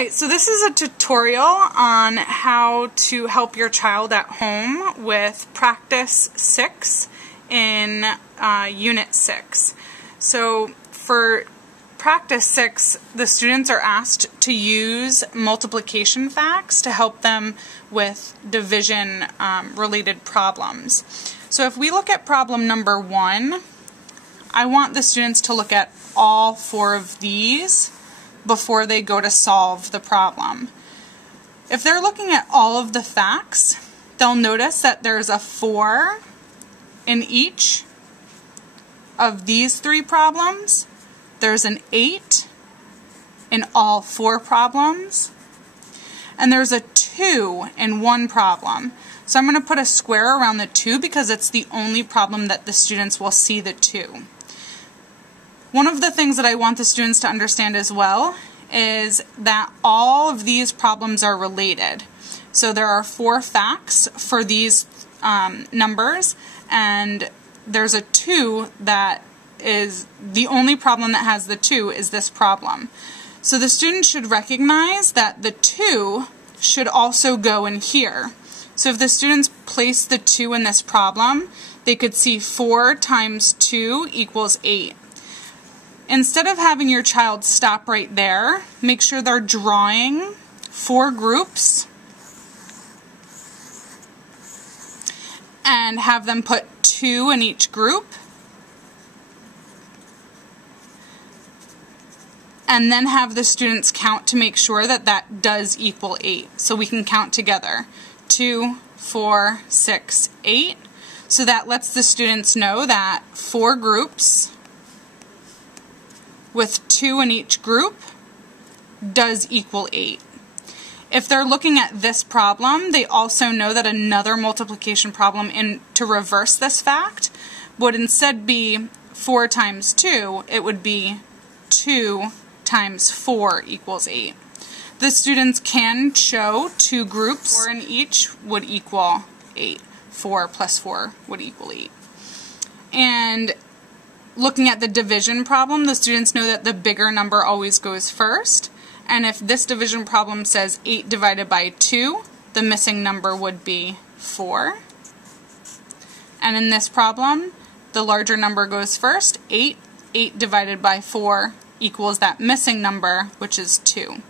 Alright, so this is a tutorial on how to help your child at home with Practice 6 in Unit 6. So for Practice 6, the students are asked to use multiplication facts to help them with division related problems. So if we look at problem number 1, I want the students to look at all 4 of these before they go to solve the problem. If they're looking at all of the facts, they'll notice that there's a 4 in each of these 3 problems. There's an 8 in all 4 problems. And there's a 2 in 1 problem. So I'm going to put a square around the 2 because it's the only problem that the students will see the 2. One of the things that I want the students to understand as well is that all of these problems are related. So there are 4 facts for these numbers, and there's a 2 that is the only problem that has the 2 is this problem. So the student should recognize that the 2 should also go in here. So if the students place the 2 in this problem, they could see 4 times 2 equals 8. Instead of having your child stop right there, make sure they're drawing 4 groups and have them put 2 in each group. And then have the students count to make sure that that does equal 8. So we can count together. 2, 4, 6, 8. So that lets the students know that 4 groups with 2 in each group does equal 8. If they're looking at this problem, they also know that another multiplication problem to reverse this fact would instead be 4 times 2, it would be 2 times 4 equals 8. The students can show 2 groups, 4 in each would equal 8. 4 plus 4 would equal 8. And looking at the division problem, the students know that the bigger number always goes first. And if this division problem says 8 divided by 2, the missing number would be 4. And in this problem, the larger number goes first. 8 divided by 4 equals that missing number, which is 2.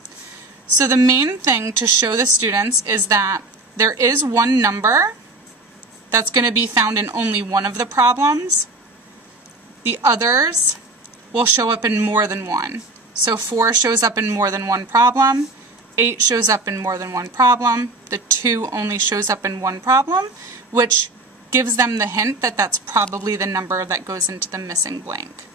So the main thing to show the students is that there is one number that's going to be found in only one of the problems. The others will show up in more than one. So 4 shows up in more than one problem, 8 shows up in more than one problem, the 2 only shows up in one problem, which gives them the hint that that's probably the number that goes into the missing blank.